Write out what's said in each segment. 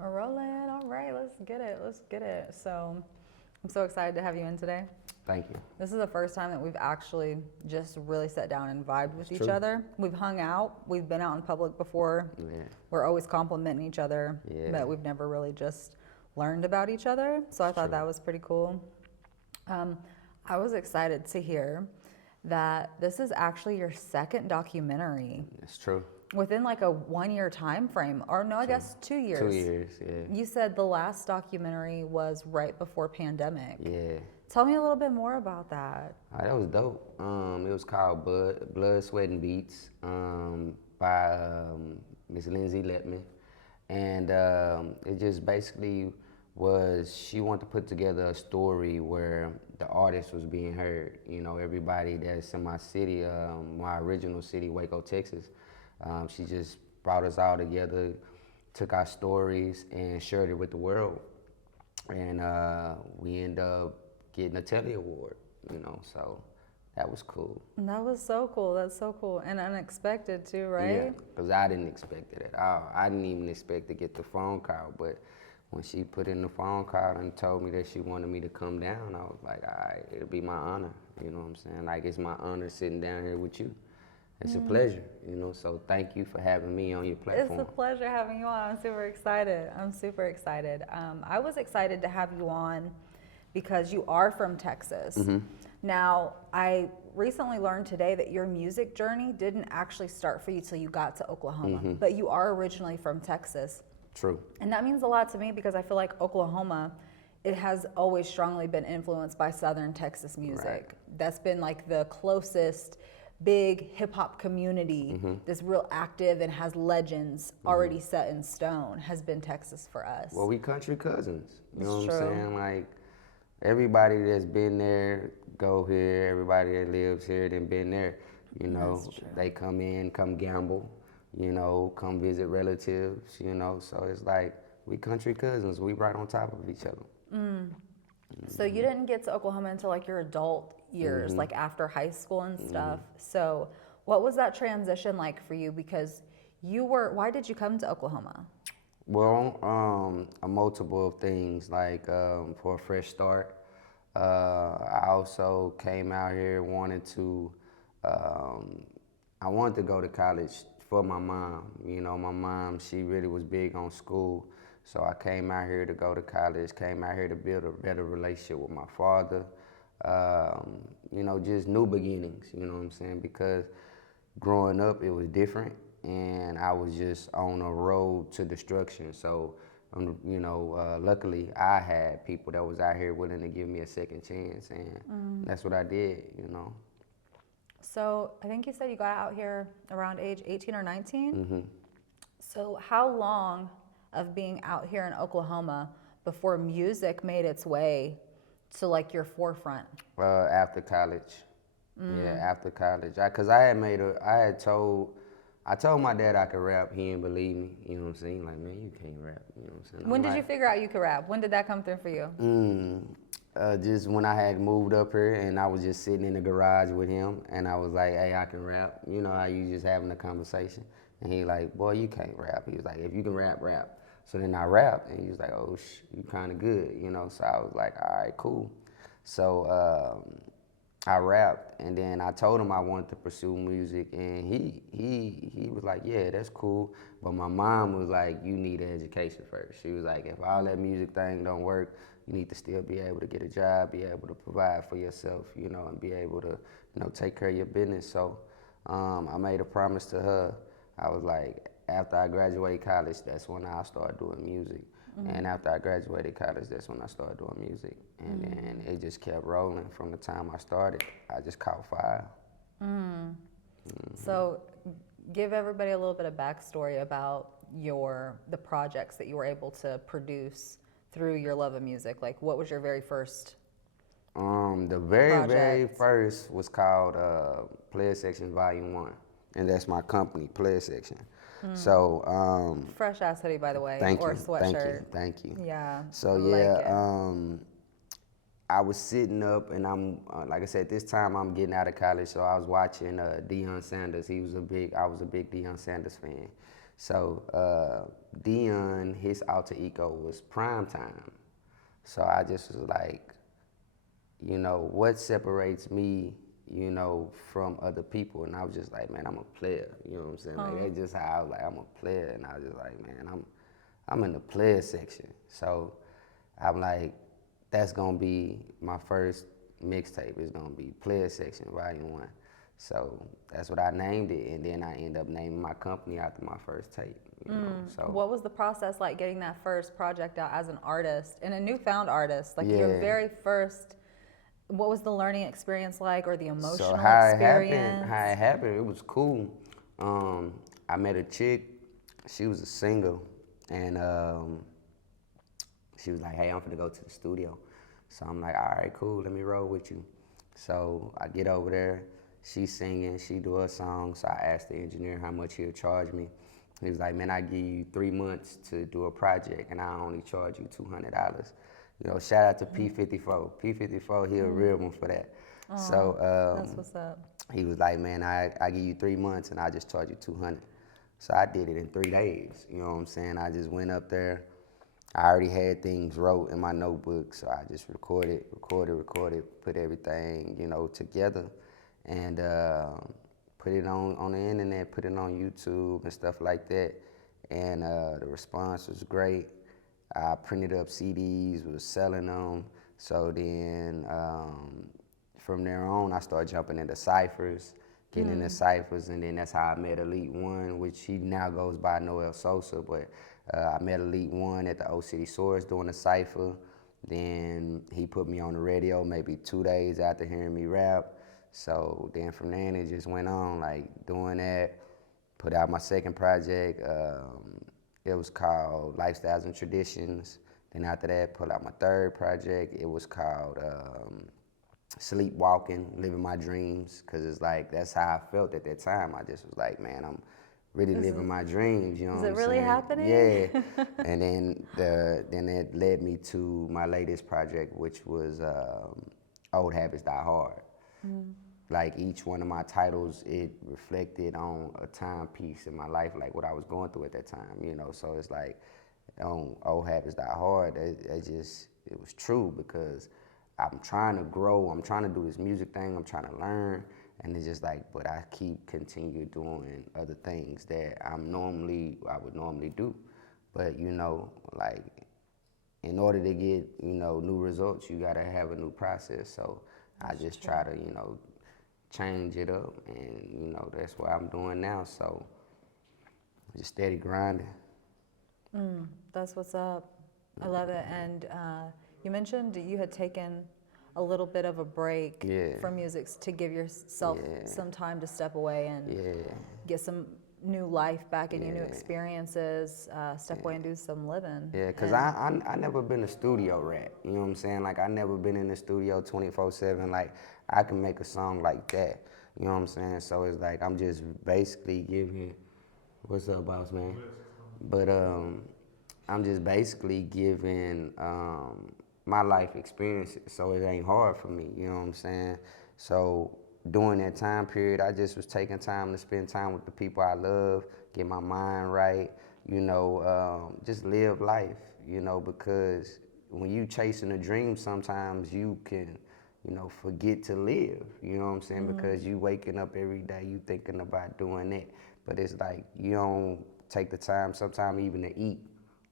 We're rolling. All right, let's get it. Let's get it. So, I'm so excited to have you in today. Thank you. This is the first time that we've actually just really sat down and vibed with each true. other. We've hung out. We've been out in public before. Yeah. We're always complimenting each other, Yeah. but we've never really just learned about each other. So I thought True. that was pretty cool. I was excited to hear that this is actually your second documentary It's true. within like a 1 year time frame, or no, I guess 2 years. 2 years, yeah. You said the last documentary was right before pandemic. Yeah. Tell me a little bit more about that. That was dope. It was called Blood, Sweat, and Beats by Miss Lindsey Liepman. And it just basically was, she wanted to put together a story where the artist was being heard. You know, everybody that's in my city, my original city, Waco, Texas. She just brought us all together, took our stories and shared it with the world. And we ended up getting a Telly Award, you know, so that was cool. And that was so cool. That's so cool. And unexpected too, right? Yeah, because I didn't expect it at all. I didn't even expect to get the phone call, but when she put in the phone call and told me that she wanted me to come down, I was like, all right, it'll be my honor, you know what I'm saying? Like, it's my honor sitting down here with you. It's a pleasure, you know, so thank you for having me on your platform. It's a pleasure having you on. I'm super excited. I'm super excited. I was excited to have you on because you are from Texas. Now, I recently learned today that your music journey didn't actually start for you till you got to Oklahoma, but you are originally from Texas. True. And that means a lot to me because I feel like Oklahoma, it has always strongly been influenced by Southern Texas music. Right. That's been like the closest big hip hop community that's real active and has legends already set in stone has been Texas for us. Well, we country cousins, you know It's what I'm true. saying? Like, everybody that's been there, go here, everybody that lives here, then been there, you know. That's true. They come in, come gamble, you know, come visit relatives, you know, so it's like, we country cousins, we right on top of each other. So you didn't get to Oklahoma until like your adult years, like after high school and stuff. So what was that transition like for you? Because why did you come to Oklahoma? Well, a multiple of things, like for a fresh start. I also came out here, I wanted to go to college for my mom. You know, my mom, she really was big on school. So I came out here to go to college, came out here to build a better relationship with my father. You know, just new beginnings, you know what I'm saying? Because growing up, it was different, and I was just on a road to destruction. So, you know, luckily I had people that was out here willing to give me a second chance, and that's what I did, you know. So I think you said you got out here around age 18 or 19? So how long of being out here in Oklahoma before music made its way to like your forefront? After college. Yeah, after college. Cause I told my dad I could rap. He didn't believe me. You know what I'm saying? Like, man, you can't rap. You know what I'm saying? When did you figure out you could rap? When did that come through for you? Just when I had moved up here and I was just sitting in the garage with him and I was like, hey, I can rap. You know how you just having a conversation. And he like, boy, you can't rap. He was like, if you can rap, rap. So then I rapped and he was like, oh, you kind of good, you know? So I was like, all right, cool. So I rapped and then I told him I wanted to pursue music and he was like, yeah, that's cool. But my mom was like, you need an education first. She was like, if all that music thing don't work, you need to still be able to get a job, be able to provide for yourself, you know, and be able to, you know, take care of your business. So I made a promise to her. I was like, after I graduated college, that's when I started doing music. And after I graduated college, that's when I started doing music. And then it just kept rolling from the time I started. I just caught fire. So give everybody a little bit of backstory about the projects that you were able to produce through your love of music. Like, what was your very first The very project? first was called Playa Section Volume 1. And that's my company, Playa Section. So, Fresh ass hoodie, by the way, thank or you, sweatshirt. thank you. Yeah. So I yeah, like it. I was sitting up and I'm, like I said, this time I'm getting out of college, so I was watching Deion Sanders. I was a big Deion Sanders fan. So Dion, his alter ego was Primetime. So I just was like, you know, what separates me, you know, from other people? And I was just like, man, I'm a player. You know what I'm saying? Like that's just how I was like, I'm a player. And I was just like, man, I'm in the player section. So I'm like, that's gonna be my first mixtape. It's gonna be Player Section Volume 1. So that's what I named it, and then I end up naming my company after my first tape. You know, so What was the process like getting that first project out as an artist and a newfound artist? Like your yeah. very first, what was the learning experience like or the So emotional experience? how it happened, it was cool. I met a chick. She was a single, and she was like, "Hey, I'm finna go to the studio." So I'm like, "All right, cool. Let me roll with you." So I get over there. She's singing. She do her song. So I asked the engineer how much he'll charge me. He was like, "Man, I give you 3 months to do a project, and I only charge you $200." You know, shout out to P54. P54, he a real one for that. So That's what's up. he was like, "Man, I give you 3 months, and I just charge you 200." So I did it in 3 days. You know what I'm saying? I just went up there. I already had things wrote in my notebook, so I just recorded, put everything, you know, together, and put it on the internet, put it on YouTube and stuff like that. And the response was great. I printed up CDs, was selling them. So then from there on, I started jumping into ciphers, getting into ciphers, and then that's how I met Elite One, which he now goes by Noel Sosa, but I met Elite One at the Old City Source doing a cipher. Then he put me on the radio maybe 2 days after hearing me rap. So then from there, it just went on, like doing that. Put out my second project. It was called Lifestyles and Traditions. Then after that, put out my third project. It was called Sleepwalking, Living My Dreams, because it's like that's how I felt at that time. I just was like, man, I'm really living my dreams. You know what I'm saying? Is it really happening? Yeah. And then it led me to my latest project, which was Old Habits Die Hard. Like each one of my titles, it reflected on a timepiece in my life, like what I was going through at that time, you know. So it's like, Old Habits Die Hard, it was true because I'm trying to grow, I'm trying to do this music thing, I'm trying to learn, and it's just like, but I keep continue doing other things that I would normally do. But, you know, like, in order to get, you know, new results, you gotta have a new process. So I just try to, you know, change it up, and you know that's what I'm doing now. So just steady grinding. That's what's up. I love it. And you mentioned you had taken a little bit of a break from music to give yourself some time to step away and get some new life back and your new experiences, step away and do some living. Yeah, cause I never been a studio rat. You know what I'm saying? Like I never been in the studio 24/7. Like I can make a song like that. You know what I'm saying? So it's like I'm just basically giving. What's up, boss man? But I'm just basically giving my life experiences. So it ain't hard for me. You know what I'm saying? So during that time period, I just was taking time to spend time with the people I love, get my mind right, you know, just live life, you know, because when you chasing a dream, sometimes you can, you know, forget to live, you know what I'm saying? Because you waking up every day, you thinking about doing that. But it's like you don't take the time sometimes even to eat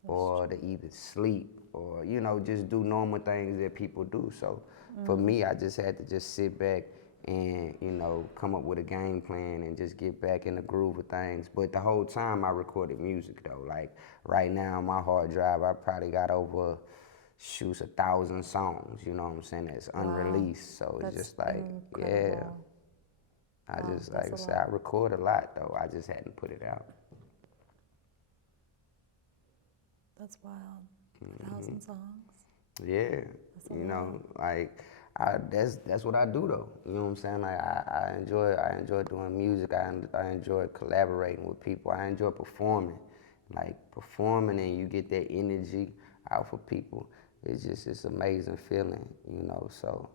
or to either sleep or, you know, just do normal things that people do. So for me, I just had to just sit back and, you know, come up with a game plan and just get back in the groove of things. But the whole time I recorded music though. Like right now, my hard drive, I probably got over, 1,000 songs, you know what I'm saying, that's unreleased. So it's just like, incredible. I just, like I said, I record a lot though. I just hadn't put it out. That's wild. 1,000 songs. Yeah, you know, like that's what I do though. You know what I'm saying? Like I enjoy doing music. I enjoy collaborating with people. I enjoy performing, like performing, and you get that energy out for people. It's amazing feeling, you know. So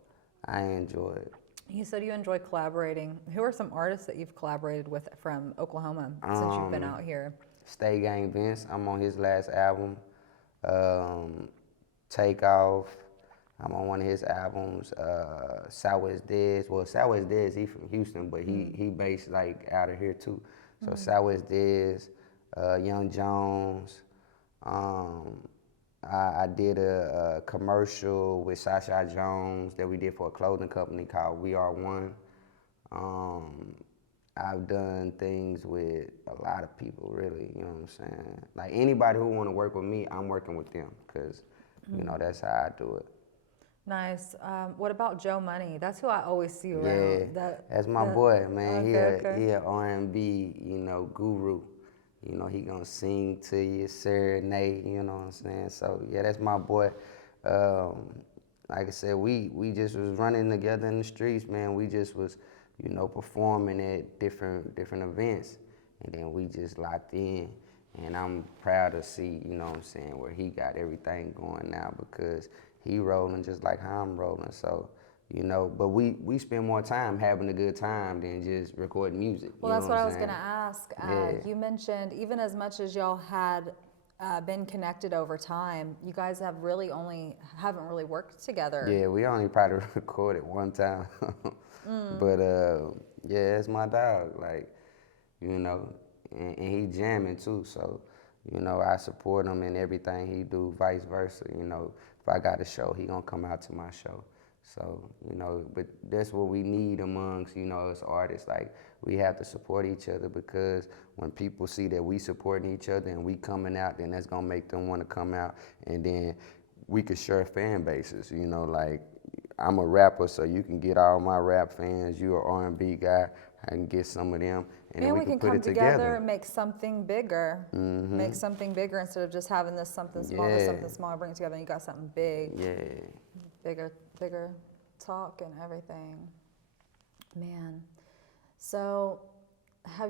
I enjoy it. You said you enjoy collaborating. Who are some artists that you've collaborated with from Oklahoma since you've been out here? Stay Gang Vince. I'm on his last album. Take Off. I'm on one of his albums. Southwest Dez. Well, Southwest Dez, he from Houston, but he based like out of here too. So Southwest Dez, Young Jones. I did a commercial with Sasha Jones that we did for a clothing company called We Are One. I've done things with a lot of people, really, you know what I'm saying? Like anybody who want to work with me, I'm working with them because, you know, that's how I do it. Nice. What about Joe Money? That's who I always see around. Yeah, that's my boy, man. Okay. He a R&B, you know, guru. You know, he gonna sing to you, serenade, you know what I'm saying? So, yeah, that's my boy. Like I said, we just was running together in the streets, man. We just was, you know, performing at different events. And then we just locked in. And I'm proud to see, you know what I'm saying, where he got everything going now because he rolling just like how I'm rolling. So, you know, but we spend more time having a good time than just recording music. Well, you that's know what I I'm was saying? going to ask. Yeah. You mentioned even as much as y'all had been connected over time, you guys haven't really worked together. Yeah, we only probably recorded one time. But yeah, it's my dog. Like, you know, and he jamming too. So, you know, I support him in everything he do, vice versa. You know, if I got a show, he gonna come out to my show. So, you know, but that's what we need amongst, you know, as artists. Like, we have to support each other because when people see that we supporting each other and we coming out, then that's gonna make them want to come out. And then we could share fan bases, you know, like I'm a rapper, so you can get all my rap fans. You an R&B guy, I can get some of them, and then we can put come it together. and make something bigger. Make something bigger instead of just having this something small, this something small, bring it together, and you got something big. Yeah. Bigger talk and everything. Man. So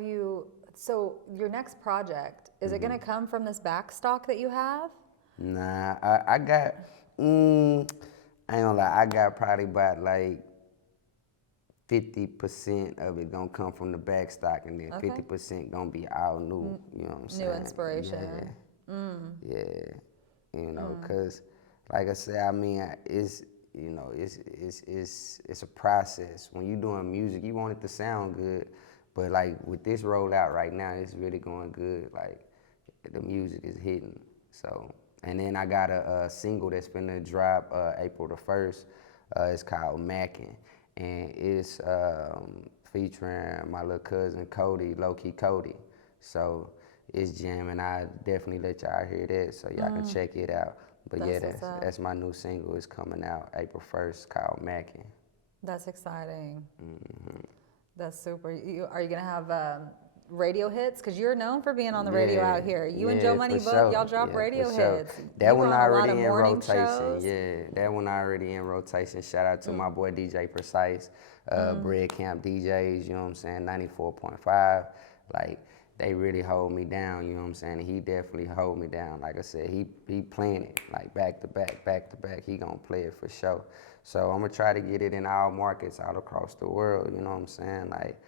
your next project, is it gonna come from this back stock that you have? Nah, I got, I ain't gonna lie, I got probably about like 50% of it gonna come from the back stock, and then 50% gonna be all new, you know what I'm saying? New inspiration. Yeah, you know, cause like I said, I mean, it's, you know, it's a process. When you doing music, you want it to sound good, but like with this rollout right now, it's really going good. Like the music is hitting. So, and then I got a single that's finna drop April the 1st. It's called Mackin, and it's featuring my little cousin Cody, Low Key Cody. So it's jamming. I definitely let y'all hear that so y'all can check it out. But that's my new single. It's coming out April 1st called Mackin. That's exciting. That's super. Are you gonna have radio hits? Because you're known for being on the radio out here. You and Joe Money both, y'all drop radio hits. That one already in morning rotation. shows. Yeah, that one already in rotation. Shout out to my boy DJ Precise, Bread Camp DJs, you know what I'm saying, 94.5. Like, they really hold me down, you know what I'm saying? And he definitely hold me down. Like I said, he playing it like back to back. He gonna play it for sure. So I'm gonna try to get it in all markets all across the world, you know what I'm saying? Like,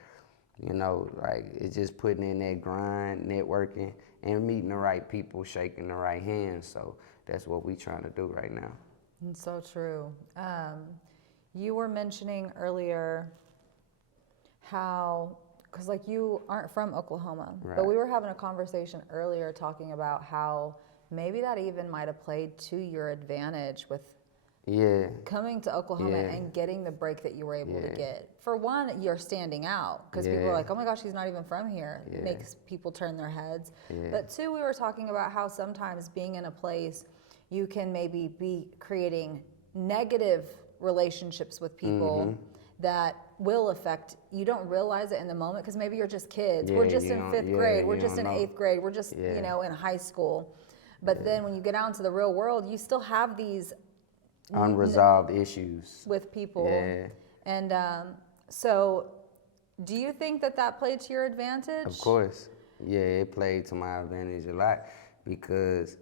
you know, like it's just putting in that grind, networking, and meeting the right people, shaking the right hands. So that's what we trying to do right now. It's so true. You were mentioning earlier how, because like you aren't from Oklahoma, but we were having a conversation earlier talking about how maybe that even might have played to your advantage with coming to Oklahoma and getting the break that you were able to get. For one, you're standing out because people are like, oh my gosh, he's not even from here. It makes people turn their heads. But two, we were talking about how sometimes being in a place, you can maybe be creating negative relationships with people that will affect, you don't realize it in the moment because maybe you're just kids. We're just in 5th grade. We're just in 8th grade. We're just, you know, in high school. But then when you get out into the real world, you still have these unresolved issues with people. And so do you think that that played to your advantage? Of course. Yeah, it played to my advantage a lot because,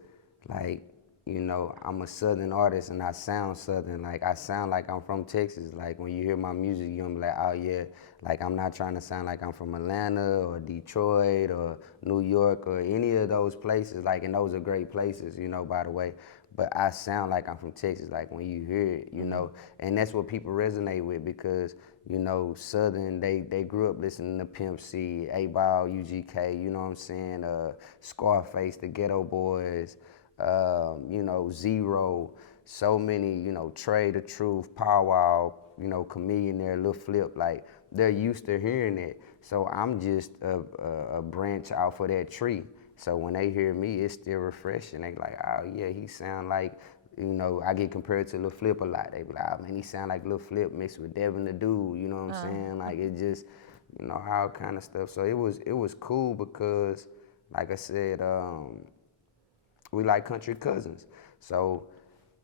like, you know, I'm a Southern artist and I sound Southern. Like, I sound like I'm from Texas. Like, when you hear my music, you're gonna be like, oh yeah, like I'm not trying to sound like I'm from Atlanta or Detroit or New York or any of those places. Like, and those are great places, you know, by the way. But I sound like I'm from Texas, like when you hear it, you know, and that's what people resonate with because, you know, Southern, they grew up listening to Pimp C, 8Ball, UGK, you know what I'm saying, Scarface, the Ghetto Boys, you know, Zero, so many, you know, Trey the Truth, Powwow, you know, Chameleon there, Lil Flip, like they're used to hearing it. So I'm just a branch out for that tree. So when they hear me, it's still refreshing. They like, oh yeah, he sound like, you know, I get compared to Lil Flip a lot. They be like, oh man, he sound like Lil Flip mixed with Devin the Dude, you know what I'm saying? Like it just, you know, all kind of stuff. So it was cool because, like I said, we like country cousins. So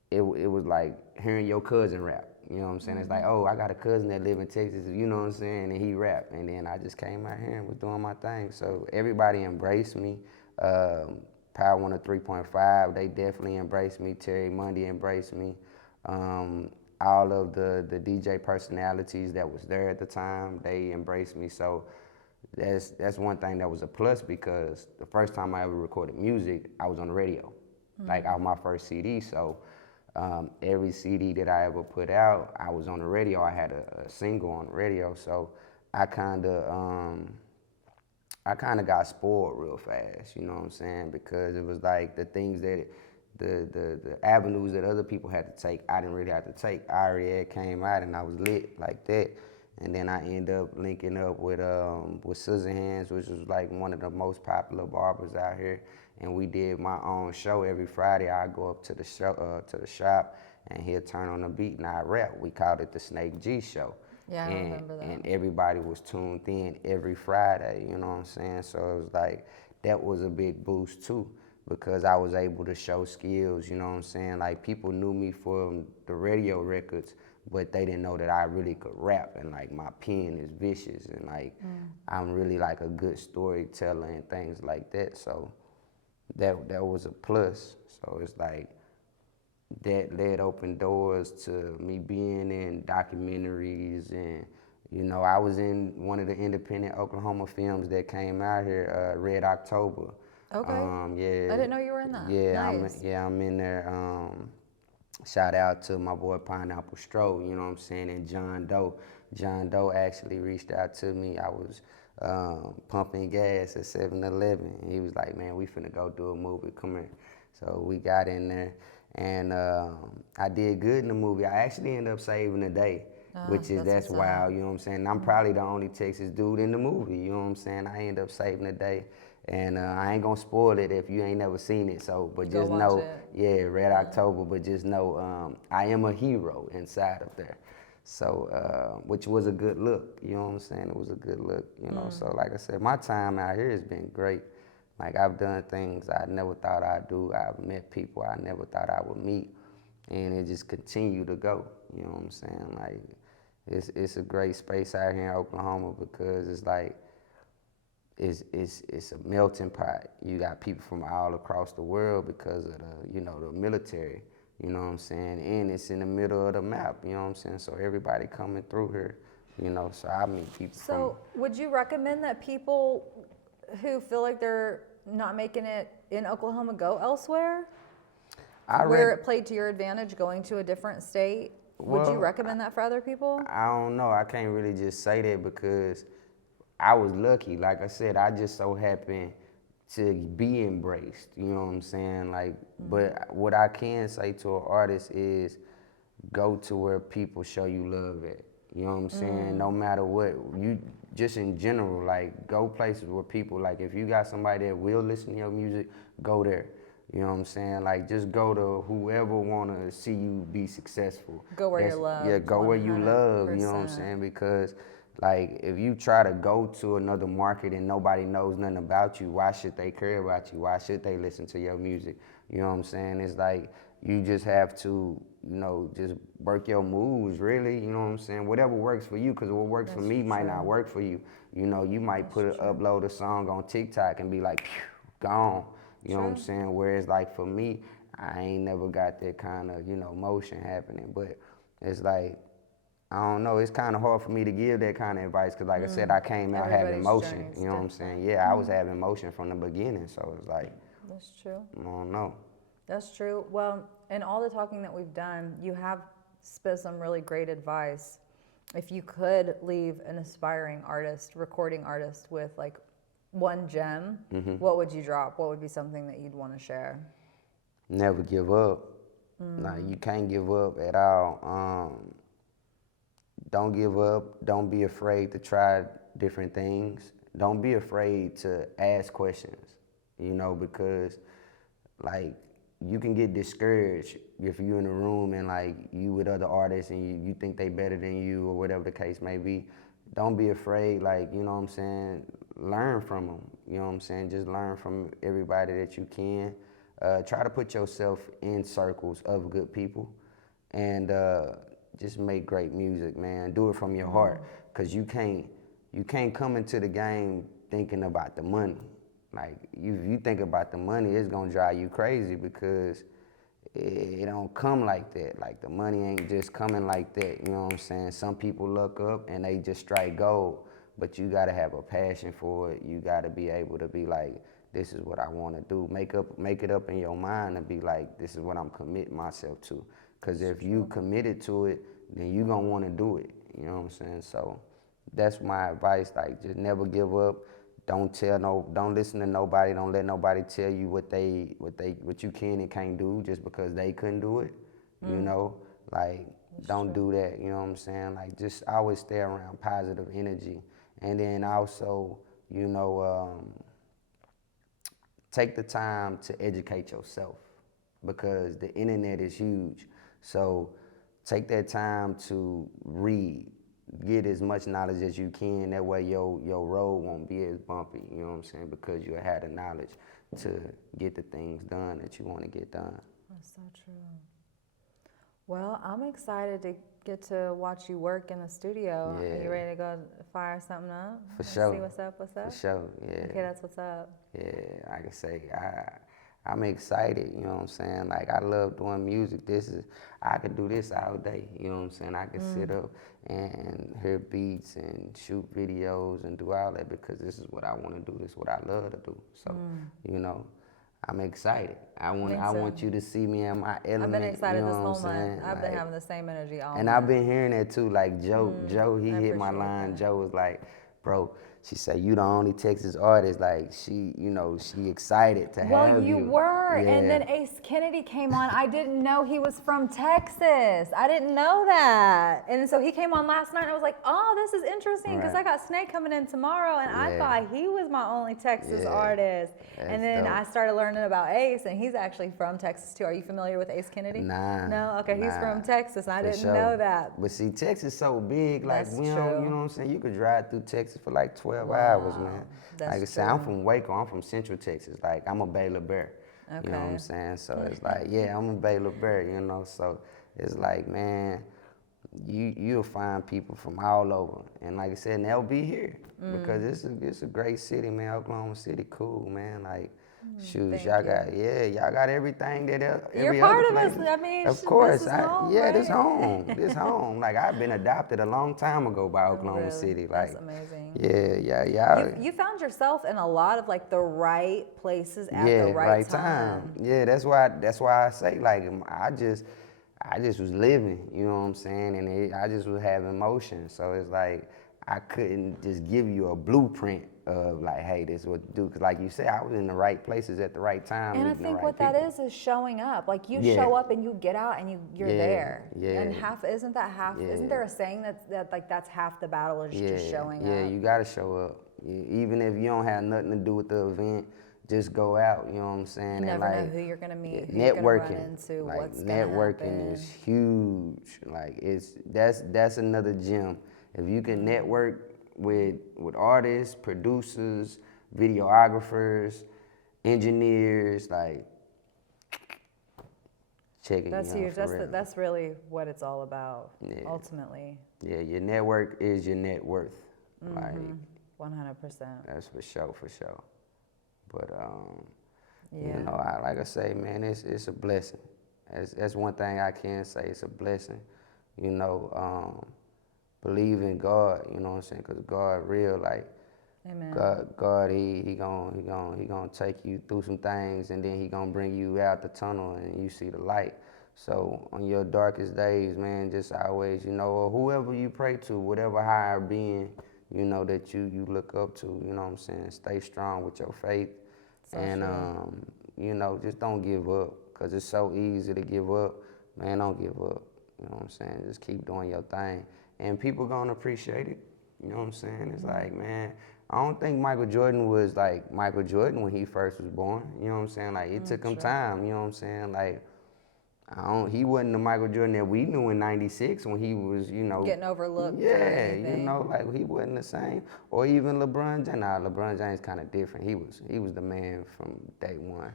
it was like hearing your cousin rap. You know what I'm saying? It's like, oh, I got a cousin that live in Texas, you know what I'm saying? And he rap. And then I just came out here and was doing my thing. So everybody embraced me. Power 103.5, they definitely embraced me. Terry Mundy embraced me. All of the DJ personalities that was there at the time, they embraced me. So that's one thing that was a plus because the first time I ever recorded music, I was on the radio, like out my first CD. So every CD that I ever put out, I was on the radio. I had a single on the radio. So I kind of got spoiled real fast, you know what I'm saying? Because it was like the things that, the avenues that other people had to take, I didn't really have to take. I already had came out and I was lit like that. And then I end up linking up with Scissor Hands, which was like one of the most popular barbers out here. And we did my own show every Friday. I go up to the show, to the shop, and he'll turn on the beat and I rap. We called it the Snake G Show. Yeah, I remember that. And everybody was tuned in every Friday, you know what I'm saying? So it was like, that was a big boost too, because I was able to show skills, you know what I'm saying? Like people knew me from the radio records, but they didn't know that I really could rap and like my pen is vicious and like I'm really like a good storyteller and things like that. So that was a plus. So it's like, that led open doors to me being in documentaries and, you know, I was in one of the independent Oklahoma films that came out here, Red October. Okay. Yeah. I didn't know you were in that. Yeah, Nice. I'm in there. Shout out to my boy Pineapple Stroh, you know what I'm saying, and John Doe. John Doe actually reached out to me. I was pumping gas at 7-Eleven. And he was like, man, we finna go do a movie, come here. So we got in there. And I did good in the movie. I actually ended up saving the day, that's wild, you know what I'm saying? I'm probably the only Texas dude in the movie, you know what I'm saying? I ended up saving the day. And I ain't gonna spoil it if you ain't never seen it, so, but just know, yeah, Red October, but just know I am a hero inside of there. So, which was a good look, you know what I'm saying? It was a good look, you know? So like I said, my time out here has been great. Like I've done things I never thought I'd do. I've met people I never thought I would meet, and it just continued to go. You know what I'm saying? Like it's a great space out here in Oklahoma because it's like it's a melting pot. You got people from all across the world because of the military. You know what I'm saying? And it's in the middle of the map. You know what I'm saying? So everybody coming through here. You know, so I meet people. So would you recommend that people who feel like they're not making it in Oklahoma go elsewhere? Where it played to your advantage going to a different state? Would you recommend that for other people? I don't know. I can't really just say that because I was lucky. Like I said, I just so happened to be embraced. You know what I'm saying? Like, but what I can say to an artist is go to where people show you love at. You know what I'm saying? No matter what, you just in general, like go places where people, like if you got somebody that will listen to your music, go there. You know what I'm saying? Like just go to whoever wanna see you be successful. Go where you're loved. Yeah, go where you love, you know what I'm 100%. saying? Because like if you try to go to another market and nobody knows nothing about you, why should they care about you? Why should they listen to your music? You know what I'm saying? It's like you just have to, just work your moves, really. You know what I'm saying? Whatever works for you, because what works for me might not work for you. You know, you might upload a song on TikTok and be like, phew, gone. You know what I'm saying? Whereas like for me, I ain't never got that kind of, you know, motion happening. But it's like, I don't know, it's kind of hard for me to give that kind of advice because like I said, I came out having motion. You know what I'm saying? Yeah, I was having motion from the beginning. So it's like, that's true. I don't know. That's true. Well, in all the talking that we've done, you have spit some really great advice. If you could leave an aspiring artist, recording artist with like one gem, what would you drop? What would be something that you'd want to share? Never give up. Like, you can't give up at all. Don't give up. Don't be afraid to try different things. Don't be afraid to ask questions, you know, because like you can get discouraged if you're in a room and like you with other artists and you think they better than you or whatever the case may be. Don't be afraid, like, you know what I'm saying, learn from them, you know what I'm saying, just learn from everybody that you can. Try to put yourself in circles of good people and just make great music, man. Do it from your heart, because you can't come into the game thinking about the money. Like, you think about the money, it's gonna drive you crazy because it don't come like that. Like, the money ain't just coming like that, you know what I'm saying? Some people look up and they just strike gold, but you gotta have a passion for it. You gotta be able to be like, this is what I wanna do. Make it up in your mind and be like, this is what I'm committing myself to. Cause if you committed to it, then you gonna wanna do it, you know what I'm saying? So that's my advice, like, just never give up. Don't listen to nobody. Don't let nobody tell you what you can and can't do just because they couldn't do it. You know, like, don't do that. You know what I'm saying? Like, just always stay around positive energy, and then also, you know, take the time to educate yourself because the internet is huge. So take that time to read. Get as much knowledge as you can. That way your road won't be as bumpy, you know what I'm saying? Because you had the knowledge to get the things done that you want to get done. That's so true. Well, I'm excited to get to watch you work in the studio. Yeah. Are you ready to go fire something up? For sure. See what's up? For sure, yeah. Okay, that's what's up. Yeah, like I say, I'm excited, you know what I'm saying? Like, I love doing music. I could do this all day, you know what I'm saying? I could sit up and hear beats and shoot videos and do all that because this is what I want to do. This is what I love to do. So, you know, I'm excited. I want you to see me in my element. I've been excited, you know, this whole month. I've been having the same energy all month. And I've been hearing that too. Like Joe, he hit my line. Joe was like, bro, she said, you the only Texas artist. Like, she, you know, she excited to have you. Well, you were. Yeah. And then Ace Kennedy came on. I didn't know he was from Texas. I didn't know that. And so he came on last night and I was like, oh, this is interesting because I got Snake coming in tomorrow and I thought he was my only Texas artist. That's and then I started learning about Ace and he's actually from Texas too. Are you familiar with Ace Kennedy? Nah. No? Okay, he's from Texas. I didn't know that. But see, Texas so big. Like, That's we don't, true. you know what I'm saying? You could drive through Texas for like 12 hours, man. That's like I said, I'm from Waco. I'm from Central Texas. Like, I'm a Baylor Bear. Okay. You know what I'm saying? So it's like, yeah, I'm a Baylor Bear, you know? So it's like, man, you'll find people from all over. And like I said, and they'll be here because it's a great city, man. Oklahoma City, cool, man. Like, shoot, y'all got everything that every You're part other of place. us. I mean, of course, this is home, yeah, right? this home, this home. Like, I've been adopted a long time ago by Oklahoma City. Like, that's amazing. Yeah. You found yourself in a lot of like the right places at the right time. Yeah, that's why I say, like, I just was living, you know what I'm saying, and I just was having motion. So it's like I couldn't just give you a blueprint of like, hey, this is what to do. Because like you said, I was in the right places at the right time. And I think what that is showing up. Like, you show up and you get out and you're there. Yeah. And isn't there a saying that like that's half the battle is just showing up? Yeah, you gotta show up. Even if you don't have nothing to do with the event, just go out, you know what I'm saying? You never and like, know who you're gonna meet, who networking, you're gonna run into, like, what's gonna happen. networking is huge. Like, that's another gem. If you can network with artists, producers, videographers, engineers, like, checking. That's huge. That's really what it's all about. Ultimately. Yeah, your network is your net worth. Like, 100%. That's for sure. But Yeah. You know, like I say, man, it's a blessing. That's one thing I can say. It's a blessing. You know, believe in God. You know what I'm saying? Cause God real. Like Amen. God, he gonna take you through some things, and then he gonna bring you out the tunnel, and you see the light. So on your darkest days, man, just always, you know, or whoever you pray to, whatever higher being, you know, that you look up to, you know what I'm saying? Stay strong with your faith. So And, true. you know, just don't give up, because it's so easy to give up. Man, don't give up. You know what I'm saying? Just keep doing your thing. And people gonna appreciate it. You know what I'm saying? It's like, man, I don't think Michael Jordan was like Michael Jordan when he first was born. You know what I'm saying? Like, it took him True. time. You know what I'm saying? Like, he wasn't the Michael Jordan that we knew in '96 when he was, you know, Getting overlooked or yeah, you anything. know, like he wasn't the same. Or even LeBron James. Nah, LeBron James kind of different. He was the man from day one.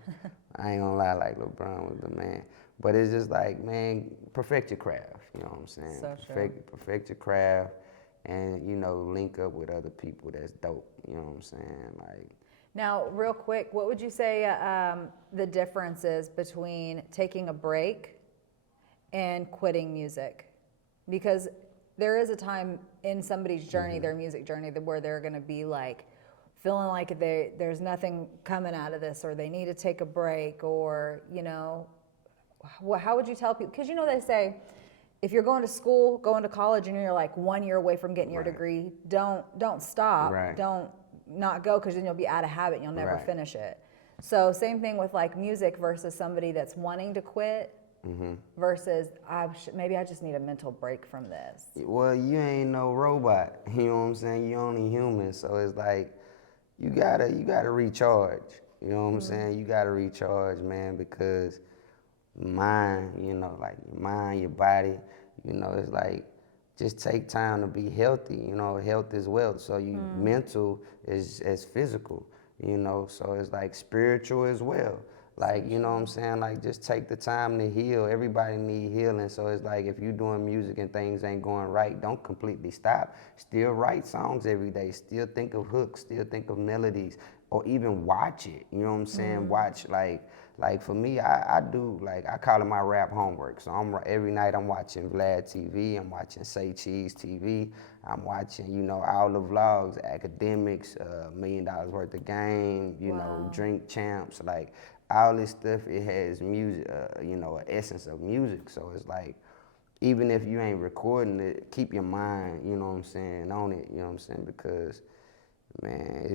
I ain't gonna lie, like LeBron was the man. But it's just like, man, perfect your craft. You know what I'm saying? So true. Perfect your craft, and you know, link up with other people that's dope. You know what I'm saying? Like. Now, real quick, what would you say the difference is between taking a break and quitting music? Because there is a time in somebody's journey, their music journey, where they're going to be like feeling like there's nothing coming out of this, or they need to take a break, or, you know, how would you tell people? Because, you know, they say if you're going to school, going to college, and you're like 1 year away from getting your degree, don't stop. Right. Don't not go, because then you'll be out of habit and you'll never Right. finish it. So same thing with like music versus somebody that's wanting to quit versus maybe I just need a mental break from this. Well, you ain't no robot. You know what I'm saying? You only human. So it's like you gotta recharge. You know what I'm saying? You gotta recharge, man, because mind, you know, like your mind, your body, you know, it's like just take time to be healthy. You know, health is wealth. So you mental is as physical, you know, so it's like spiritual as well. Like, you know what I'm saying? Like, just take the time to heal. Everybody need healing. So it's like, if you're doing music and things ain't going right, don't completely stop. Still write songs every day. Still think of hooks. Still think of melodies. Or even watch it. You know what I'm saying? Watch, like for me, I do, like, I call it my rap homework. So every night I'm watching Vlad TV. I'm watching Say Cheese TV. I'm watching, you know, all the vlogs, academics, $1 million worth of game, you know, drink champs, like, all this stuff, it has music, you know, an essence of music. So it's like, even if you ain't recording it, keep your mind, you know what I'm saying, on it, you know what I'm saying, because, man,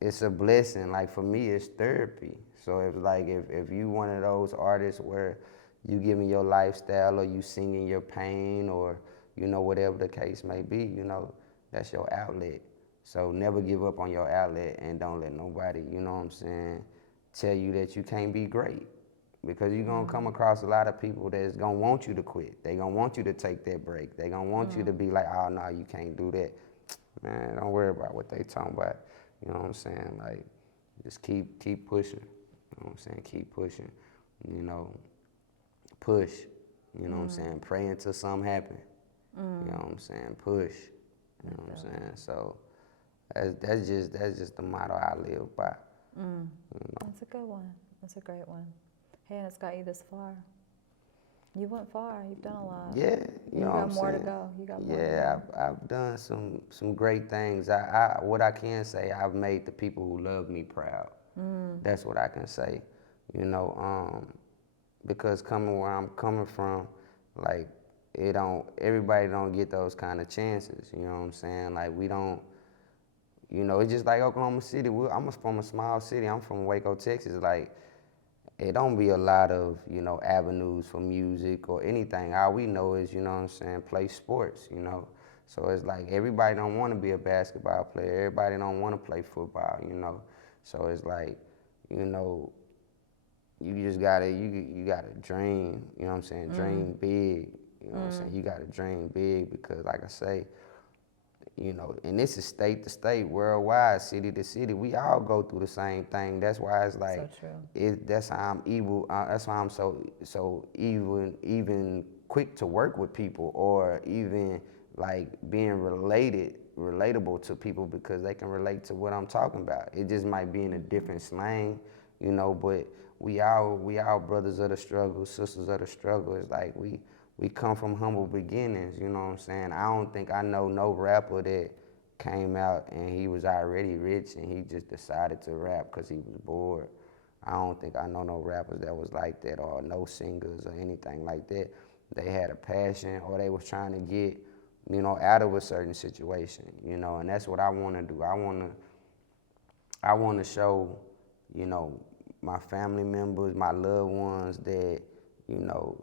it's a blessing. Like, for me, it's therapy. So it's like, if you one of those artists where you giving your lifestyle, or you singing your pain, or, you know, whatever the case may be, you know, that's your outlet. So never give up on your outlet, and don't let nobody, you know what I'm saying, tell you that you can't be great. Because you're going to come across a lot of people that's going to want you to quit. They going to want you to take that break. They going to want you to be like, oh, no, you can't do that. Man, don't worry about what they talking about. You know what I'm saying? Like, just keep pushing. You know what I'm saying? Keep pushing. You know, push. You know what I'm saying? Pray until something happen. You know what I'm saying? Push. You know what I'm saying? So that's just the motto I live by. You know? That's a good one. That's a great one. Hey, and it's got you this far. You went far. You've done a lot. Yeah, you know what I'm saying? got more to go. You got more to Yeah, go. I've done some great things. What I can say, I've made the people who love me proud. That's what I can say. You know, because coming where I'm coming from, like, everybody don't get those kind of chances. You know what I'm saying? Like, we don't. You know, it's just like Oklahoma City. I'm from a small city. I'm from Waco, Texas. Like, it don't be a lot of, you know, avenues for music or anything. All we know is, you know what I'm saying, play sports, you know. So it's like everybody don't want to be a basketball player. Everybody don't want to play football, you know. So it's like, you know, you just gotta, you gotta dream, you know what I'm saying, dream big, you know what I'm saying. You gotta dream big because, like I say, you know, and this is state to state, worldwide, city to city. We all go through the same thing. That's why it's like, So true. that's how I'm evil. That's why I'm so even quick to work with people, or even like being related relatable to people because they can relate to what I'm talking about. It just might be in a different slang, you know, but we all brothers of the struggle, sisters of the struggle. It's like we come from humble beginnings, you know what I'm saying? I don't think I know no rapper that came out and he was already rich and he just decided to rap because he was bored. I don't think I know no rappers that was like that, or no singers or anything like that. They had a passion, or they was trying to get, you know, out of a certain situation, you know, and that's what I want to do. I want to show, you know, my family members, my loved ones that, you know,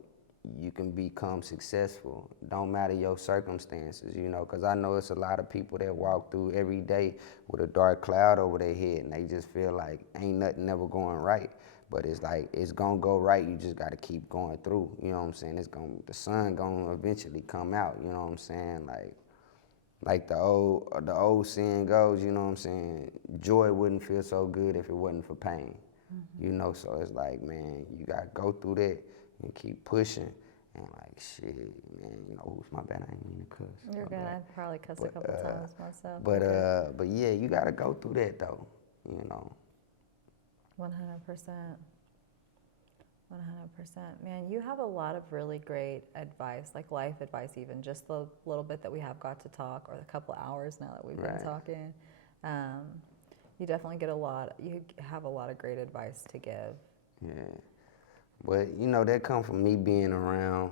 you can become successful. Don't matter your circumstances, you know, because I know it's a lot of people that walk through every day with a dark cloud over their head and they just feel like ain't nothing ever going right. But it's like, it's gonna go right, you just gotta keep going through, you know what I'm saying? The sun gonna eventually come out, you know what I'm saying? Like the old saying goes, you know what I'm saying? Joy wouldn't feel so good if it wasn't for pain. You know, so it's like, man, you gotta go through that and keep pushing. And like, shit, man, you know, my bad, I didn't mean to cuss. You're good. I'd probably cuss a couple times myself. But yeah, you gotta go through that though, you know. 100%. 100%. Man, you have a lot of really great advice, like life advice even, just the little bit that we have got to talk, or the couple hours now that we've been talking. You definitely you have a lot of great advice to give. Yeah. But, you know, that come from me being around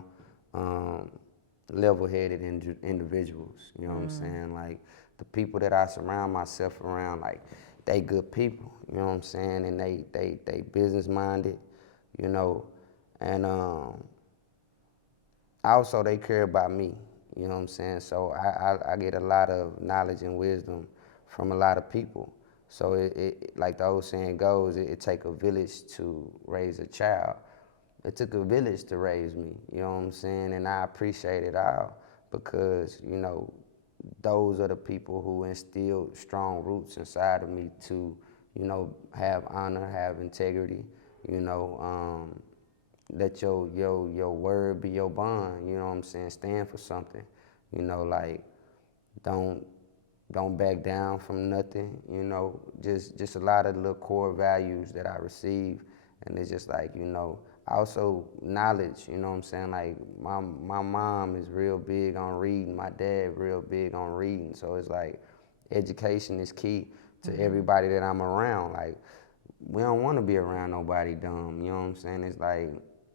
level-headed individuals, you know what I'm saying? Like, the people that I surround myself around, like, they good people, you know what I'm saying? And they business-minded, you know, and also they care about me, you know what I'm saying? So I get a lot of knowledge and wisdom from a lot of people. So it like the old saying goes, it take a village to raise a child. It took a village to raise me, you know what I'm saying? And I appreciate it all because, you know, those are the people who instilled strong roots inside of me to, you know, have honor, have integrity, you know, let your word be your bond, you know what I'm saying? Stand for something, you know, like don't back down from nothing, you know, just a lot of little core values that I receive. And it's just like, you know, also knowledge, you know what I'm saying? Like my mom is real big on reading, my dad real big on reading. So it's like education is key to everybody that I'm around. Like we don't want to be around nobody dumb, you know what I'm saying? It's like,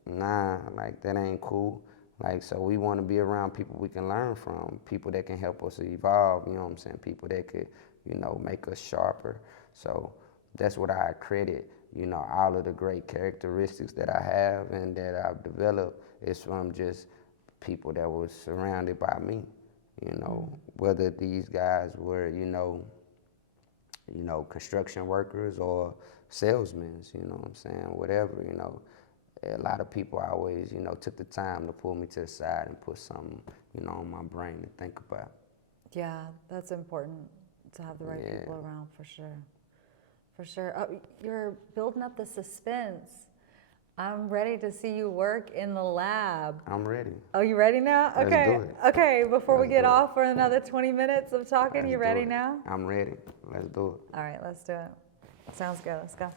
nah, like that ain't cool. Like, so we want to be around people we can learn from, people that can help us evolve, you know what I'm saying? People that could, you know, make us sharper. So that's what I credit, you know, all of the great characteristics that I have and that I've developed is from just people that were surrounded by me, you know, whether these guys were, you know, construction workers or salesmen, you know what I'm saying? Whatever, you know. A lot of people always, you know, took the time to pull me to the side and put something, you know, on my brain to think about. Yeah, that's important to have the right people around, for sure. For sure. Oh, you're building up the suspense. I'm ready to see you work in the lab. I'm ready. Oh, you ready now? Okay. Let's do it. Okay, before we get off for another 20 minutes of talking, you ready now? I'm ready. Let's do it. All right, let's do it. Sounds good. Let's go.